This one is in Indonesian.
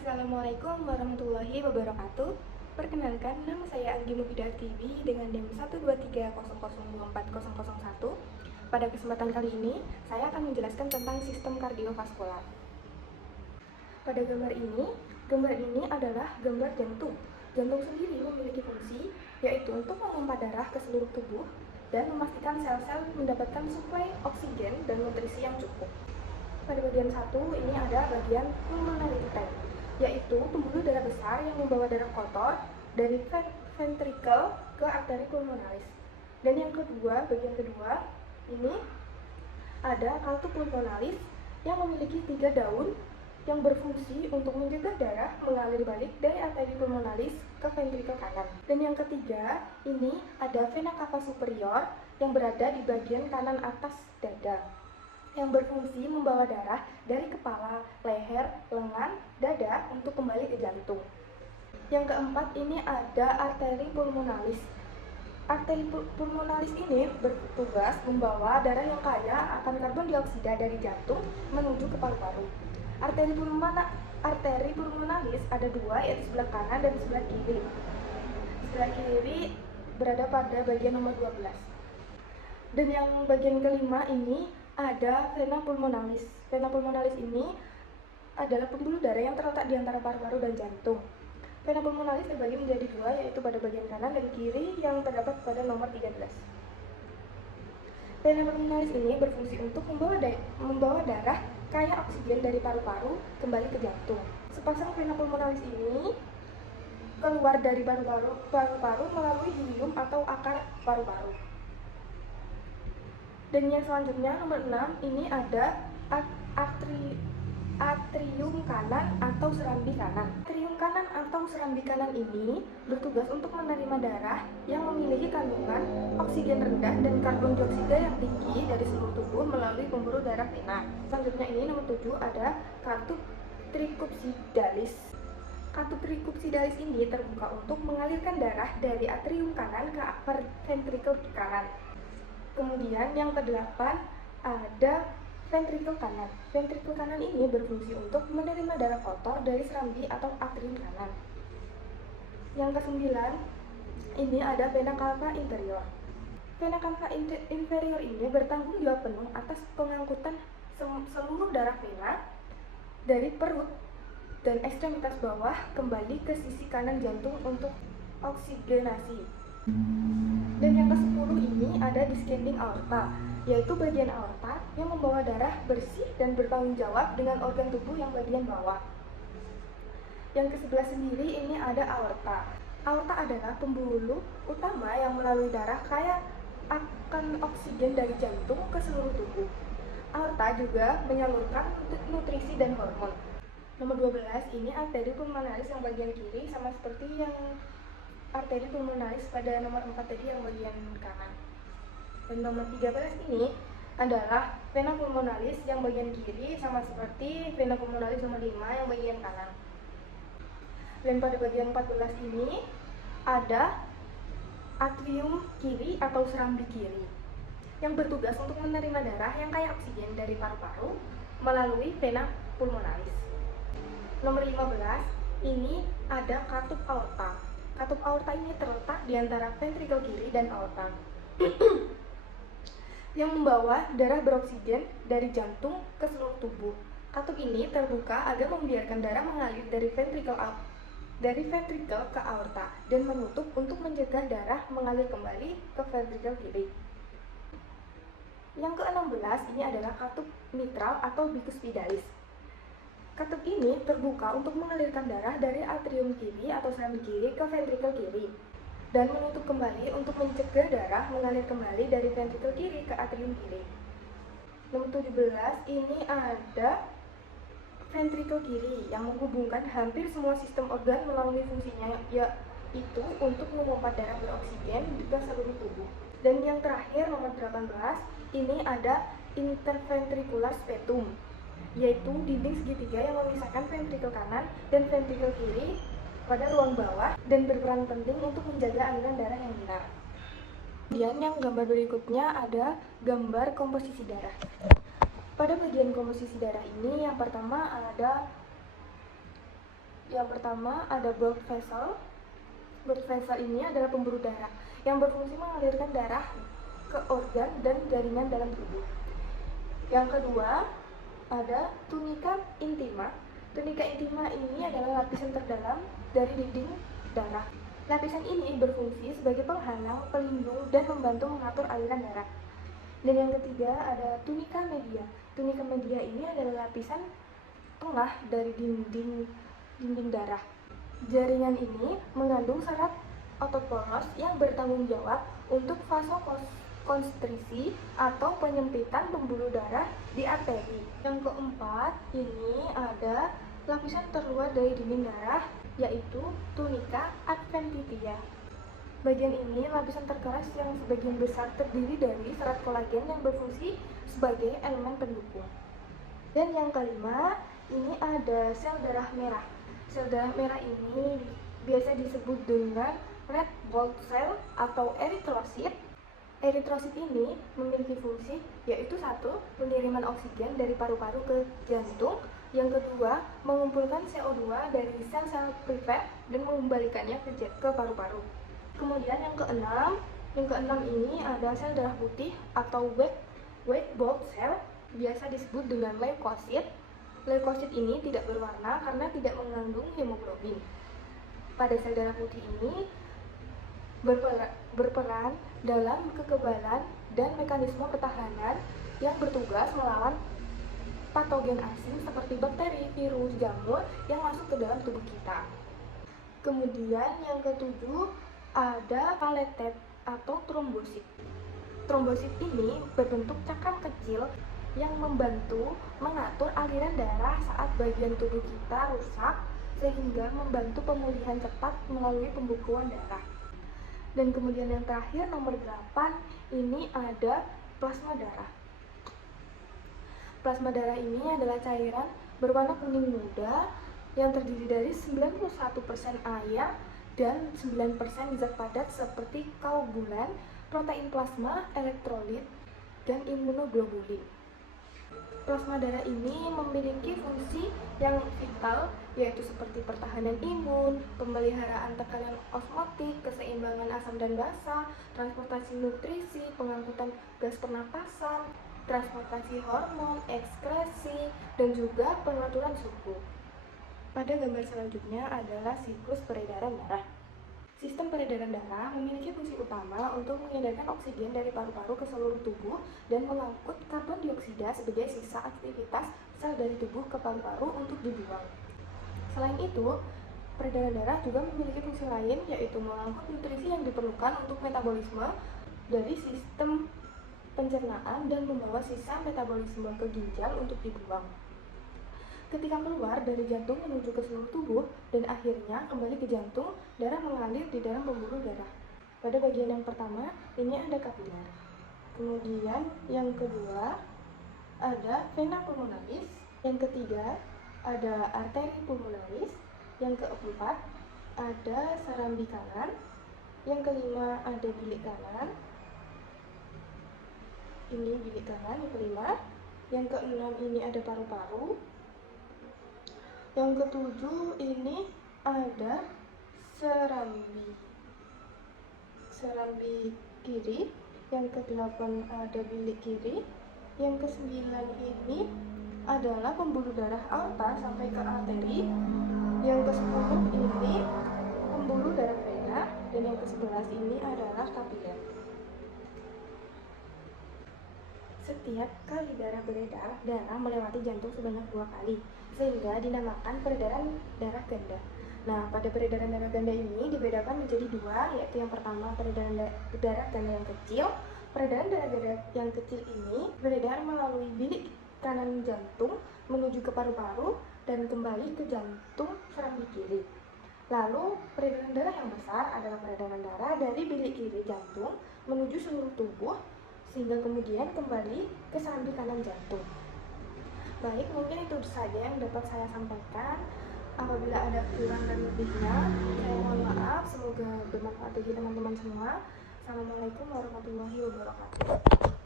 Assalamualaikum warahmatullahi wabarakatuh. Perkenalkan, nama saya Anggi Mufidah TV dengan NIM 123002401. Pada kesempatan kali ini, saya akan menjelaskan tentang sistem kardiovaskular. Pada gambar ini adalah gambar jantung. Jantung sendiri memiliki fungsi, yaitu untuk memompa darah ke seluruh tubuh dan memastikan sel-sel mendapatkan suplai oksigen dan nutrisi yang cukup. Pada bagian 1 ini ada bagian pulmonary tank, yaitu pembuluh darah besar yang membawa darah kotor dari ventricle ke arteri pulmonalis. Dan yang kedua, bagian kedua, ini ada kaltu pulmonalis yang memiliki 3 daun yang berfungsi untuk mencegah darah mengalir balik dari arteri pulmonalis ke ventricle kanan. Dan yang ketiga, ini ada vena cava superior yang berada di bagian kanan atas dada, yang berfungsi membawa darah dari kepala, leher, lengan, dada untuk kembali ke jantung. Yang keempat, ini ada arteri pulmonalis. Arteri pulmonalis ini bertugas membawa darah yang kaya akan karbon dioksida dari jantung menuju ke paru-paru. Arteri pulmonalis ada 2, yaitu sebelah kanan dan sebelah kiri. Sebelah kiri berada pada bagian nomor 12. Dan yang bagian kelima ini ada vena pulmonalis. Vena pulmonalis ini adalah pembuluh darah yang terletak di antara paru-paru dan jantung. Vena pulmonalis terbagi menjadi 2, yaitu pada bagian kanan dan kiri yang terdapat pada nomor 13. Vena pulmonalis ini berfungsi untuk membawa darah kaya oksigen dari paru-paru kembali ke jantung. Sepasang vena pulmonalis ini keluar dari paru-paru melalui hilium atau akar paru-paru. Dan yang selanjutnya, nomor 6, ini ada atrium kanan atau serambi kanan. Atrium kanan atau serambi kanan ini bertugas untuk menerima darah yang memiliki kandungan oksigen rendah dan karbon dioksida yang tinggi dari seluruh tubuh melalui pembuluh darah vena. Selanjutnya ini nomor 7 ada katup tricupsidalis. Katup tricupsidalis ini terbuka untuk mengalirkan darah dari atrium kanan ke ventricle kanan. Kemudian yang ke-8 ada ventricle kanan. Ventricle kanan ini berfungsi untuk menerima darah kotor dari serambi atau atrium kanan. Yang ke-9 ini ada vena cava inferior. Vena cava inferior ini bertanggung jawab penuh atas pengangkutan seluruh darah vena dari perut dan ekstremitas bawah kembali ke sisi kanan jantung untuk oksigenasi. Dan yang ke-10 ini ada descending aorta, yaitu bagian aorta yang membawa darah bersih dan bertanggung jawab dengan organ tubuh yang bagian bawah. Yang ke-11 sendiri ini ada aorta. Aorta adalah pembuluh utama yang melalui darah kaya akan oksigen dari jantung ke seluruh tubuh. Aorta juga menyalurkan nutrisi dan hormon. Nomor 12 ini arteri pulmonalis yang bagian kiri, sama seperti yang arteri pulmonalis pada nomor 4 tadi yang bagian kanan. Dan nomor 13 ini adalah vena pulmonalis yang bagian kiri, sama seperti vena pulmonalis nomor 5 yang bagian kanan. Dan pada bagian 14 ini ada atrium kiri atau serambi kiri yang bertugas untuk menerima darah yang kaya oksigen dari paru-paru melalui vena pulmonalis. Nomor 15 ini ada katup aorta. Katup aorta ini terletak di antara ventricle kiri dan aorta yang membawa darah beroksigen dari jantung ke seluruh tubuh. Katup ini terbuka agar membiarkan darah mengalir dari ventricle ke aorta dan menutup untuk mencegah darah mengalir kembali ke ventricle kiri. Yang ke-16 ini adalah katup mitral atau bicuspidalis. Katup ini terbuka untuk mengalirkan darah dari atrium kiri atau serambi kiri ke ventricle kiri dan menutup kembali untuk mencegah darah mengalir kembali dari ventricle kiri ke atrium kiri. Nomor 17 ini ada ventricle kiri yang menghubungkan hampir semua sistem organ melalui fungsinya, yaitu untuk memompa darah beroksigen ke seluruh tubuh. Dan yang terakhir nomor 18 ini ada interventricular spetum, yaitu dinding segitiga yang memisahkan ventricle kanan dan ventricle kiri pada ruang bawah dan berperan penting untuk menjaga aliran darah yang benar. Kemudian yang gambar berikutnya ada gambar komposisi darah. Pada bagian komposisi darah ini yang pertama ada Yang pertama ada blood vessel. Blood vessel ini adalah pembuluh darah yang berfungsi mengalirkan darah ke organ dan jaringan dalam tubuh. Yang kedua ada tunica intima. Tunica intima ini adalah lapisan terdalam dari dinding darah. Lapisan ini berfungsi sebagai penghalang, pelindung, dan membantu mengatur aliran darah. Dan yang ketiga ada tunica media. Tunica media ini adalah lapisan tengah dari dinding darah. Jaringan ini mengandung serat otot poros yang bertanggung jawab untuk vasokonstriksi atau penyempitan pembuluh darah di arteri. Yang keempat, ini ada lapisan terluar dari dinding darah, yaitu tunica adventitia. Bagian ini lapisan terkeras yang sebagian besar terdiri dari serat kolagen yang berfungsi sebagai elemen pendukung. Dan yang kelima, ini ada sel darah merah. Sel darah merah ini biasa disebut dengan red blood cell atau eritrosit. Eritrosit ini memiliki fungsi yaitu satu, pengiriman oksigen dari paru-paru ke jantung. Yang kedua, mengumpulkan CO2 dari sel-sel privet dan mengembalikannya ke paru-paru. Kemudian yang keenam ini ada sel darah putih atau white blood cell, biasa disebut dengan leukosit. Leukosit ini tidak berwarna karena tidak mengandung hemoglobin. Pada sel darah putih ini berperan dalam kekebalan dan mekanisme pertahanan yang bertugas melawan patogen asing seperti bakteri, virus, jamur yang masuk ke dalam tubuh kita. Kemudian yang ketujuh ada platelet atau trombosit. Trombosit ini berbentuk cakram kecil yang membantu mengatur aliran darah saat bagian tubuh kita rusak, sehingga membantu pemulihan cepat melalui pembekuan darah. Dan kemudian yang terakhir nomor 8, ini ada plasma darah. Plasma darah ini adalah cairan berwarna kuning muda yang terdiri dari 91% air dan 9% zat padat seperti koagulan, protein plasma, elektrolit, dan imunoglobulin. Plasma darah ini memiliki fungsi yang vital, yaitu seperti pertahanan imun, pemeliharaan tekanan osmotik, keseimbangan asam dan basa, transportasi nutrisi, pengangkutan gas pernapasan, transportasi hormon, ekskresi, dan juga pengaturan suhu. Pada gambar selanjutnya adalah siklus peredaran darah. Sistem peredaran darah memiliki fungsi utama untuk mengedarkan oksigen dari paru-paru ke seluruh tubuh dan mengangkut karbon dioksida sebagai sisa aktivitas sel dari tubuh ke paru-paru untuk dibuang. Selain itu, peredaran darah juga memiliki fungsi lain, yaitu mengangkut nutrisi yang diperlukan untuk metabolisme dari sistem pencernaan dan membawa sisa metabolisme ke ginjal untuk dibuang. Ketika keluar dari jantung menuju ke seluruh tubuh dan akhirnya kembali ke jantung, darah mengalir di dalam pembuluh darah. Pada bagian yang pertama, ini ada kapiler. Kemudian yang kedua ada vena pulmonalis. Yang ketiga ada arteri pulmonalis. Yang keempat ada serambi kanan. Yang kelima ada bilik kanan. Ini bilik kanan yang kelima. Yang keenam ini ada paru-paru. Yang ketujuh ini ada serambi kiri. Yang kedelapan ada bilik kiri. Yang kesembilan ini adalah pembuluh darah aorta sampai ke arteri. Yang kesepuluh ini pembuluh darah vena. Dan yang ke-11 ini adalah kapiler. Setiap kali darah beredar, darah melewati jantung sebanyak 2 kali, sehingga dinamakan peredaran darah ganda. Nah, pada peredaran darah ganda ini dibedakan menjadi 2, yaitu yang pertama peredaran darah ganda yang kecil. Peredaran darah ganda yang kecil ini beredar melalui bilik kanan jantung menuju ke paru-paru dan kembali ke jantung serambi kiri. Lalu, peredaran darah yang besar adalah peredaran darah dari bilik kiri jantung menuju seluruh tubuh, sehingga kemudian kembali ke serambi kanan jantung. Baik, mungkin itu saja yang dapat saya sampaikan. Apabila ada kurang dan lebihnya, saya mohon maaf. Semoga bermanfaat bagi teman-teman semua. Assalamualaikum warahmatullahi wabarakatuh.